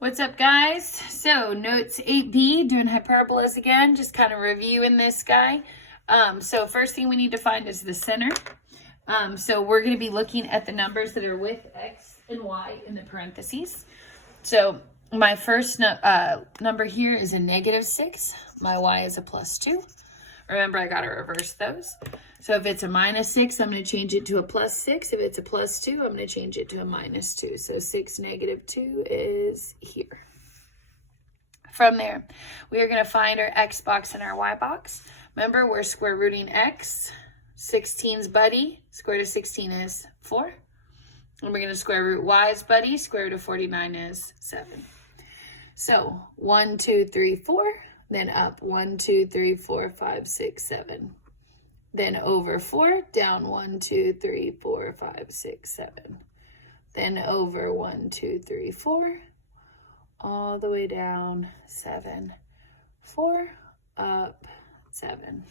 What's up, guys? So notes 8B, doing hyperbolas again, just kind of reviewing this guy. So first thing we need to find is the center. So we're going to be looking at the numbers that are with X and Y in the parentheses. So my first number here is a -6. My Y is a +2. Remember, I got to reverse those. So if it's a -6, I'm going to change it to a +6. If it's a +2, I'm going to change it to a -2. So 6, -2 is here. From there, we are going to find our X box and our Y box. Remember, we're square rooting X. 16's buddy, square root of 16 is 4. And we're going to square root Y's buddy, square root of 49 is 7. So 1, 2, 3, 4. Then up 1, 2, 3, 4, 5, 6, 7. Then over 4, down 1, 2, 3, 4, 5, 6, 7. Then over 1, 2, 3, 4, all the way down 7, 4, up 7.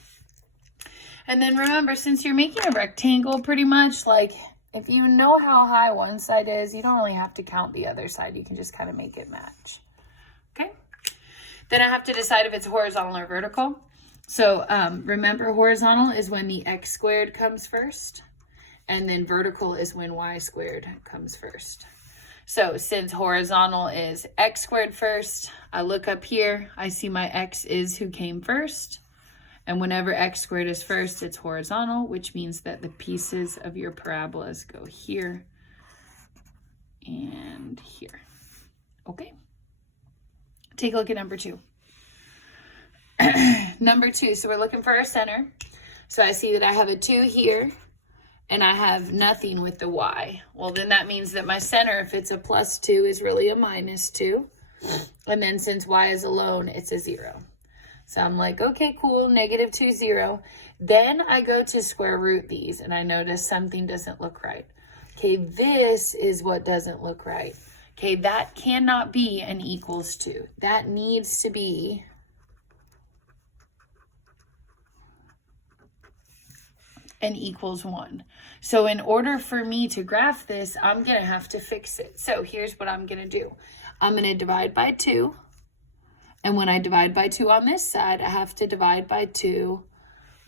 And then remember, since you're making a rectangle pretty much, like if you know how high one side is, you don't really have to count the other side. You can just kind of make it match. Okay? Then I have to decide if it's horizontal or vertical. So remember, horizontal is when the x squared comes first, and then vertical is when y squared comes first. So since horizontal is x squared first, I look up here, I see my x is who came first. And whenever x squared is first, it's horizontal, which means that the pieces of your parabolas go here and here. Okay? Take a look at number 2. Number 2, so we're looking for our center. So I see that I have a 2 here, and I have nothing with the y. Well, then that means that my center, if it's a +2, is really a -2. And then since y is alone, it's a 0. So I'm like, okay, cool, -2, 0. Then I go to square root these, and I notice something doesn't look right. Okay, this is what doesn't look right. Okay, that cannot be an equals 2. That needs to be an equals 1. So in order for me to graph this, I'm going to have to fix it. So here's what I'm going to do. I'm going to divide by 2. And when I divide by 2 on this side, I have to divide by 2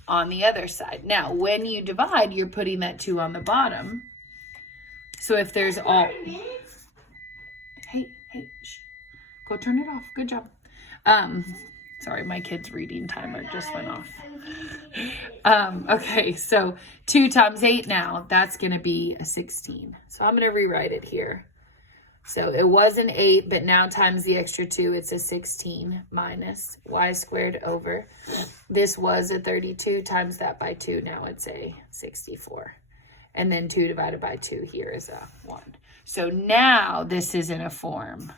on the other side. Now, when you divide, you're putting that 2 on the bottom. So if there's all... Hey, shh. Go turn it off. Good job. Sorry, my kid's reading timer just went off. Okay, so 2 times 8 now, that's going to be a 16. So I'm going to rewrite it here. So it was an 8, but now times the extra 2, it's a 16 minus y squared over. This was a 32, times that by 2, now it's a 64. And then 2 divided by 2 here is a 1. So now this is in a form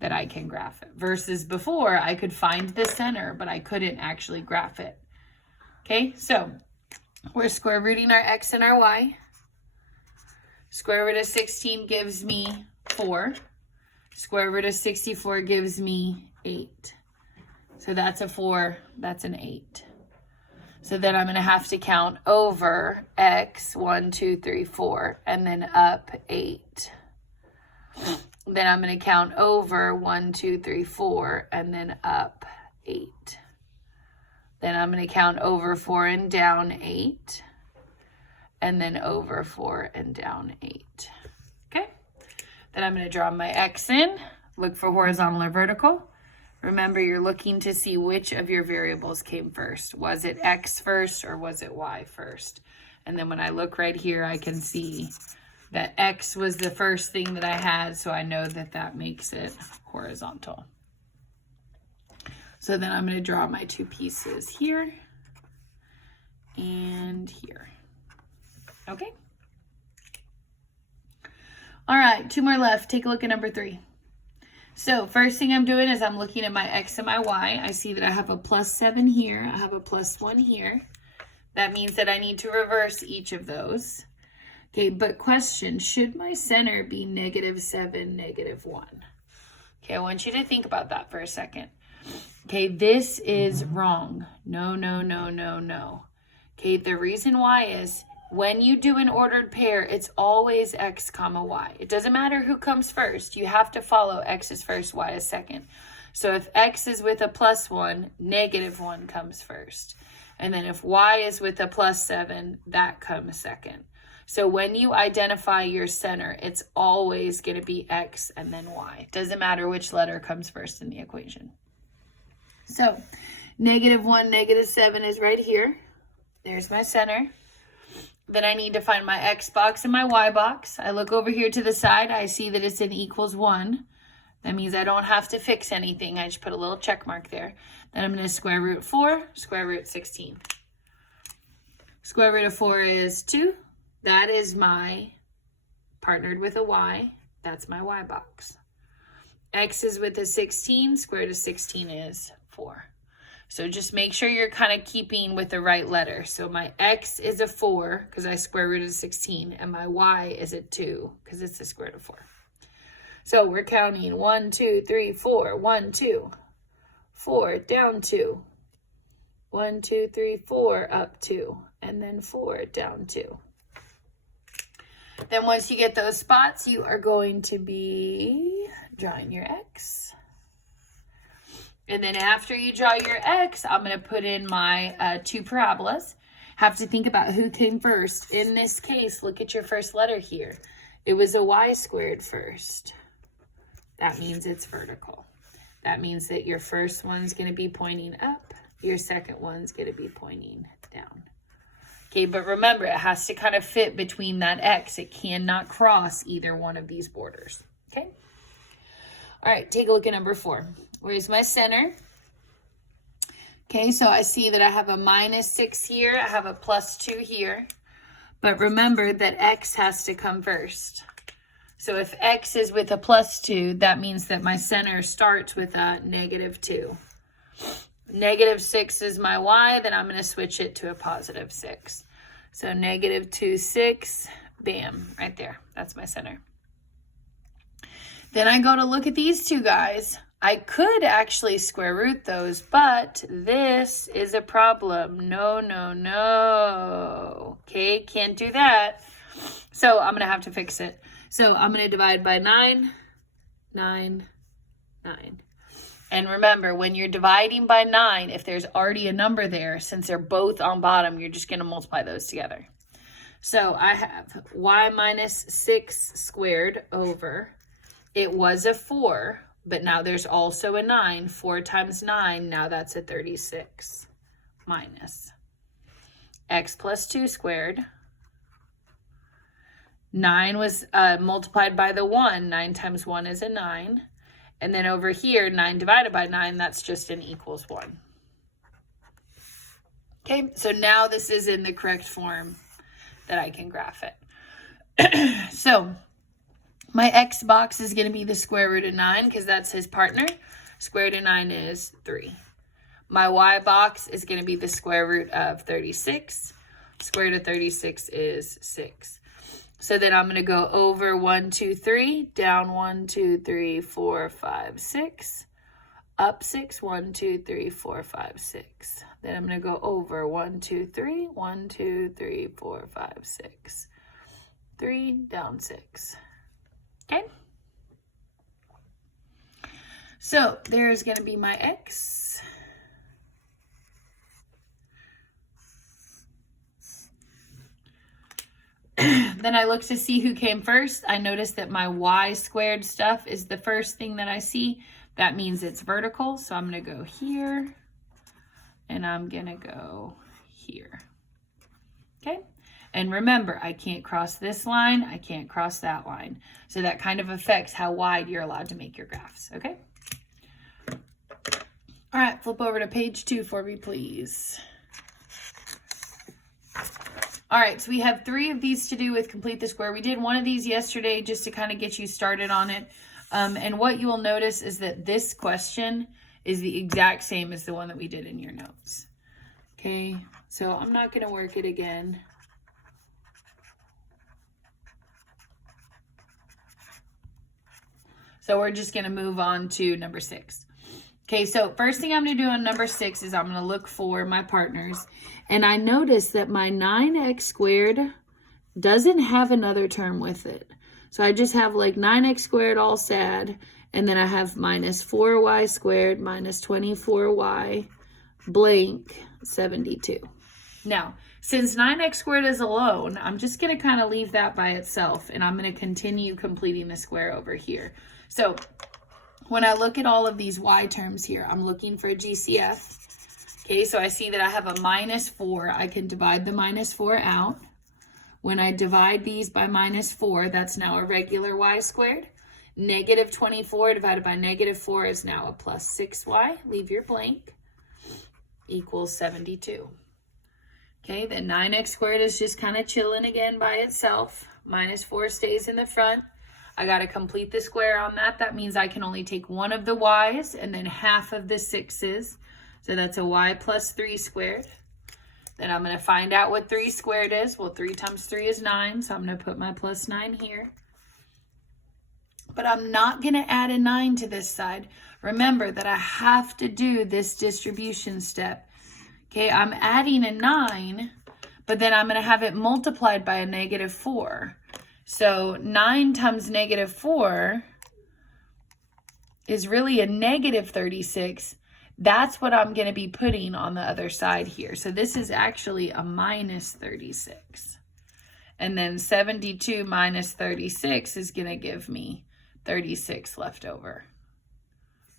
that I can graph it. Versus before, I could find the center, but I couldn't actually graph it. Okay, so we're square rooting our x and our y. Square root of 16 gives me 4. Square root of 64 gives me 8. So that's a 4, that's an 8. So then I'm going to have to count over x, 1, 2, 3, 4, and then up 8. Then I'm going to count over 1, 2, 3, 4, and then up 8. Then I'm going to count over 4 and down 8, and then over 4 and down 8. Okay? Then I'm going to draw my x in, look for horizontal or vertical. Remember, you're looking to see which of your variables came first. Was it x first or was it y first? And then when I look right here, I can see that x was the first thing that I had, so I know that that makes it horizontal. So then I'm going to draw my 2 pieces here and here. Okay? All right, 2 more left. Take a look at number 3. So first thing I'm doing is I'm looking at my x and my y. I see that I have a +7 here. I have a +1 here. That means that I need to reverse each of those. Okay, but question, should my center be -7, -1? Okay, I want you to think about that for a second. Okay, this is wrong. No. Okay, the reason why is when you do an ordered pair, it's always x comma y. It doesn't matter who comes first. You have to follow x is first, y is second. So if x is with a +1, -1 comes first. And then if y is with a +7, that comes second. So when you identify your center, it's always going to be x and then y. It doesn't matter which letter comes first in the equation. So -1, -7 is right here. There's my center. Then I need to find my x box and my y box. I look over here to the side. I see that it's an =1. That means I don't have to fix anything. I just put a little check mark there. Then I'm going to square root 4, square root 16. Square root of 4 is 2. That is my partnered with a y. That's my y box. X is with a 16. Square root of 16 is 4. So just make sure you're kind of keeping with the right letter. So my x is a 4 because I square rooted 16, and my y is a 2 because it's the square root of 4. So we're counting 1, 2, 3, 4, 1, 2, 4, down 2, 1, 2, 3, 4, up 2, and then 4, down 2. Then once you get those spots, you are going to be drawing your x. And then after you draw your x, I'm going to put in my 2 parabolas. Have to think about who came first. In this case, look at your first letter here. It was a y squared first. That means it's vertical. That means that your first one's going to be pointing up. Your second one's going to be pointing down. Okay, but remember, it has to kind of fit between that x. It cannot cross either one of these borders. Okay? All right, take a look at number 4. Where's my center? Okay, so I see that I have a -6 here. I have a +2 here. But remember that x has to come first. So if x is with a +2, that means that my center starts with a -2. -6 is my y, then I'm going to switch it to a +6. So -2, 6, bam, right there. That's my center. Then I go to look at these two guys. I could actually square root those, but this is a problem. No, no, no. Okay, can't do that. So I'm going to have to fix it. So I'm going to divide by 9, 9, 9. And remember, when you're dividing by 9, if there's already a number there, since they're both on bottom, you're just going to multiply those together. So I have y - 6 squared over, it was a 4, but now there's also a 9. 4 times 9, now that's a 36, minus x plus 2 squared. 9 was multiplied by the 1. 9 times 1 is a 9. And then over here, 9 divided by 9, that's just an =1. Okay, so now this is in the correct form that I can graph it. So my x box is going to be the square root of 9 because that's his partner. Square root of 9 is 3. My y box is going to be the square root of 36. Square root of 36 is 6. So then I'm going to go over 1, 2, 3, down 1, 2, 3, 4, 5, 6, up 6, 1, 2, 3, 4, 5, 6. Then I'm going to go over 1, 2, 3, 1, 2, 3, 4, 5, 6, 3, down 6. Okay? So there's going to be my x. Then I look to see who came first. I notice that my y squared stuff is the first thing that I see. That means it's vertical. So I'm going to go here and I'm going to go here. Okay. And remember, I can't cross this line. I can't cross that line. So that kind of affects how wide you're allowed to make your graphs. Okay. All right. Flip over to page 2 for me, please. All right, so we have 3 of these to do with complete the square. We did one of these yesterday just to kind of get you started on it. And what you will notice is that this question is the exact same as the one that we did in your notes. Okay, so I'm not going to work it again. So we're just going to move on to number 6. Okay, so first thing I'm going to do on number 6 is I'm going to look for my partners. And I notice that my 9x squared doesn't have another term with it. So I just have like 9x squared all sad. And then I have minus 4y squared minus 24y blank 72. Now, since 9x squared is alone, I'm just going to kind of leave that by itself. And I'm going to continue completing the square over here. So when I look at all of these y terms here, I'm looking for a GCF. Okay, so I see that I have a minus 4. I can divide the minus 4 out. When I divide these by minus 4, that's now a regular y squared. Negative 24 divided by negative 4 is now a plus 6y. Leave your blank. Equals 72. Okay, then 9x squared is just kind of chilling again by itself. Minus 4 stays in the front. I got to complete the square on that. That means I can only take one of the y's and then half of the 6's. So that's a y plus 3 squared. Then I'm going to find out what 3 squared is. Well, 3 times 3 is 9, so I'm going to put my plus 9 here. But I'm not going to add a 9 to this side. Remember that I have to do this distribution step. Okay, I'm adding a 9, but then I'm going to have it multiplied by a negative 4. So 9 times negative 4 is really a negative 36. That's what I'm going to be putting on the other side here. So this is actually a minus 36. And then 72 minus 36 is going to give me 36 left over.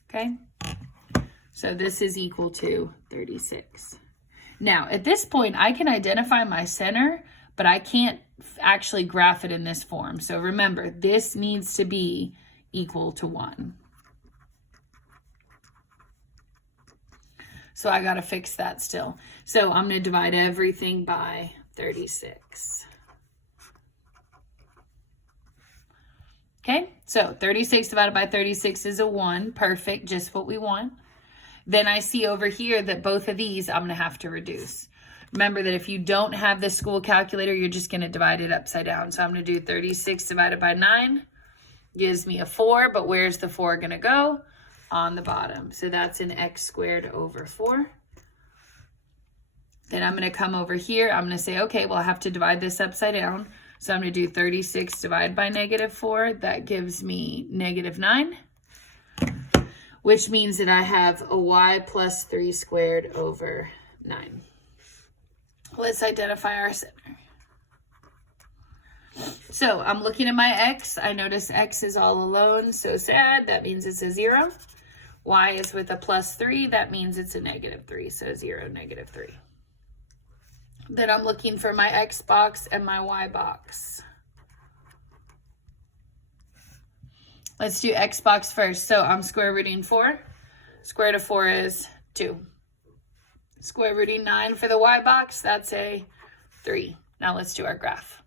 Okay? So this is equal to 36. Now, at this point, I can identify my center, but I can't actually graph it in this form. So remember, this needs to be equal to 1. So I got to fix that still. So I'm going to divide everything by 36. Okay, so 36 divided by 36 is a 1. Perfect, just what we want. Then I see over here that both of these I'm going to have to reduce. Remember that if you don't have the school calculator, you're just going to divide it upside down. So I'm going to do 36 divided by 9 gives me a 4, but where's the 4 going to go? On the bottom. So that's an x squared over 4. Then I'm going to come over here. I'm going to say, okay, well, I have to divide this upside down. So I'm going to do 36 divided by negative 4. That gives me negative 9, which means that I have a y plus 3 squared over 9. Let's identify our center. So I'm looking at my x. I notice x is all alone, so sad. That means it's a 0. Y is with a plus 3. That means it's a negative 3, so 0, negative 3. Then I'm looking for my x box and my y box. Let's do x box first. So I'm square rooting 4. Square root of 4 is 2. Square rooting 9 for the y box, that's a 3. Now let's do our graph.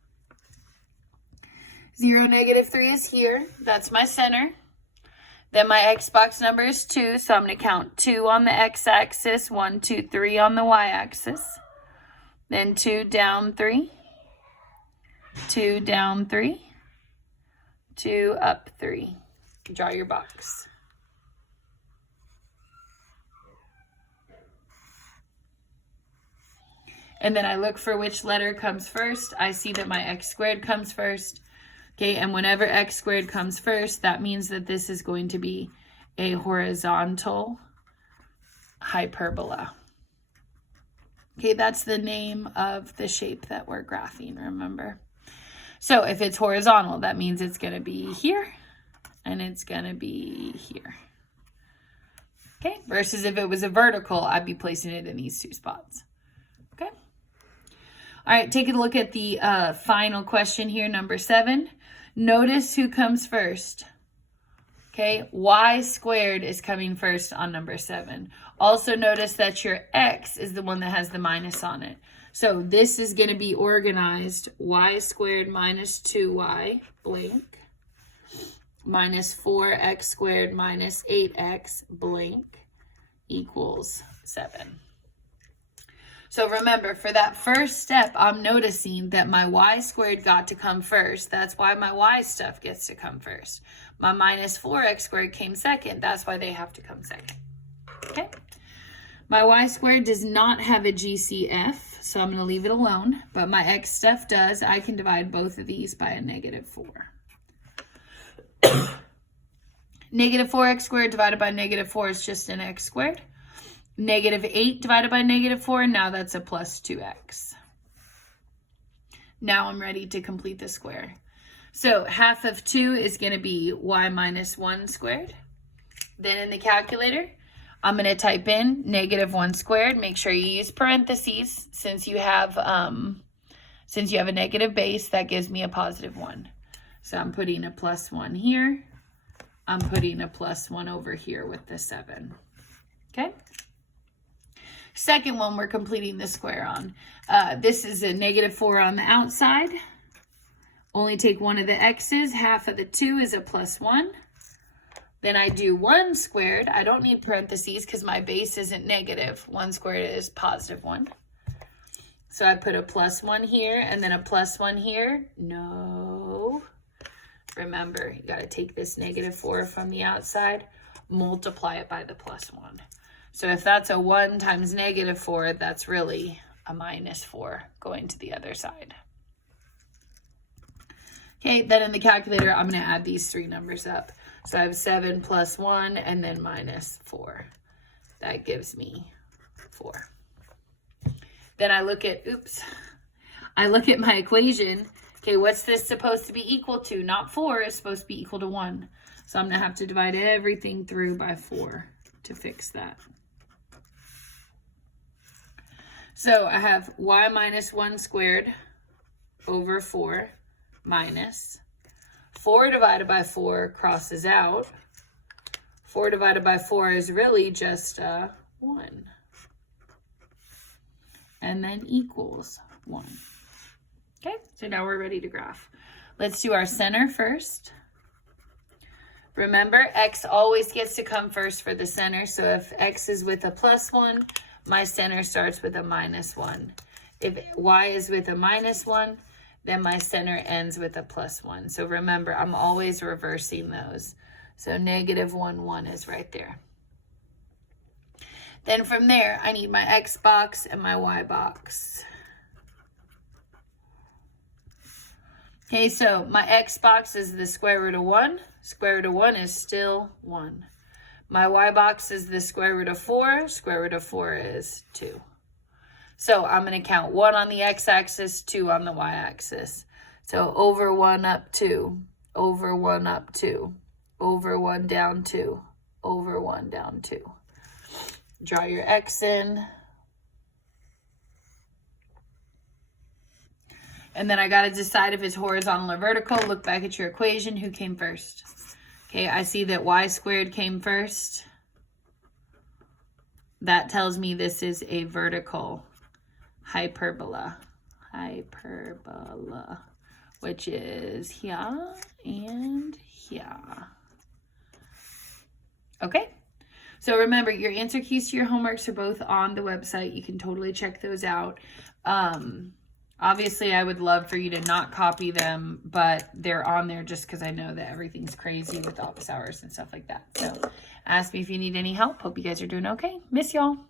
0, negative 3 is here. That's my center. Then my x box number is 2, so I'm going to count 2 on the x-axis, 1, 2, 3 on the y-axis. Then 2 down 3, 2 down 3, 2 up 3. Draw your box. And then I look for which letter comes first. I see that my x squared comes first. Okay, and whenever x squared comes first, that means that this is going to be a horizontal hyperbola. Okay, that's the name of the shape that we're graphing, remember? So if it's horizontal, that means it's going to be here and it's going to be here. Okay, versus if it was a vertical, I'd be placing it in these two spots. Okay. All right, take a look at the final question here, number 7. Notice who comes first. Okay, y squared is coming first on number 7. Also notice that your x is the one that has the minus on it. So this is going to be organized y squared minus 2y blank minus 4x squared minus 8x blank equals 7. So remember, for that first step, I'm noticing that my y squared got to come first. That's why my y stuff gets to come first. My minus 4x squared came second. That's why they have to come second. Okay. My y squared does not have a GCF, so I'm going to leave it alone. But my x stuff does. I can divide both of these by a -4. -4x squared divided by -4 is just an x squared. -8 divided by -4, now that's a plus 2x. Now I'm ready to complete the square. So half of 2 is going to be y minus 1 squared. Then in the calculator, I'm going to type in -1 squared. Make sure you use parentheses since you have a negative base. That gives me a positive 1. So I'm putting a plus 1 here. I'm putting a plus 1 over here with the 7. Okay. Second one we're completing the square on. This is a -4 on the outside. Only take one of the x's. Half of the 2 is a plus 1. Then I do 1 squared. I don't need parentheses because my base isn't negative. 1 squared is positive 1. So I put a plus 1 here and then a plus 1 here. No. Remember, you got to take this -4 from the outside, multiply it by the plus 1. So if that's a 1 times -4, that's really a -4 going to the other side. Okay, then in the calculator, I'm going to add these 3 numbers up. So I have 7 plus 1 and then -4. That gives me 4. Then I look at my equation. Okay, what's this supposed to be equal to? Not 4, it's supposed to be equal to 1. So I'm going to have to divide everything through by 4 to fix that. So I have y minus 1 squared over 4 minus 4 divided by 4 crosses out. 4 divided by 4 is really just 1. And then equals 1. Okay, so now we're ready to graph. Let's do our center first. Remember, x always gets to come first for the center. So if x is with a plus 1, my center starts with a -1. If y is with a -1, then my center ends with a plus 1. So remember, I'm always reversing those. So -1, 1 is right there. Then from there, I need my x box and my y box. Okay, so my x box is the square root of 1. Square root of 1 is still 1. My y box is the square root of 4. Square root of 4 is 2. So I'm going to count 1 on the x-axis, 2 on the y-axis. So over 1 up 2, over 1 up 2, over 1 down 2, over 1 down 2. Draw your x in. And then I got to decide if it's horizontal or vertical. Look back at your equation. Who came first? Okay, I see that y squared came first. That tells me this is a vertical hyperbola. Hyperbola, which is here and here. Okay, so remember, your answer keys to your homeworks are both on the website. You can totally check those out. Obviously, I would love for you to not copy them, but they're on there just because I know that everything's crazy with office hours and stuff like that. So ask me if you need any help. Hope you guys are doing okay. Miss y'all.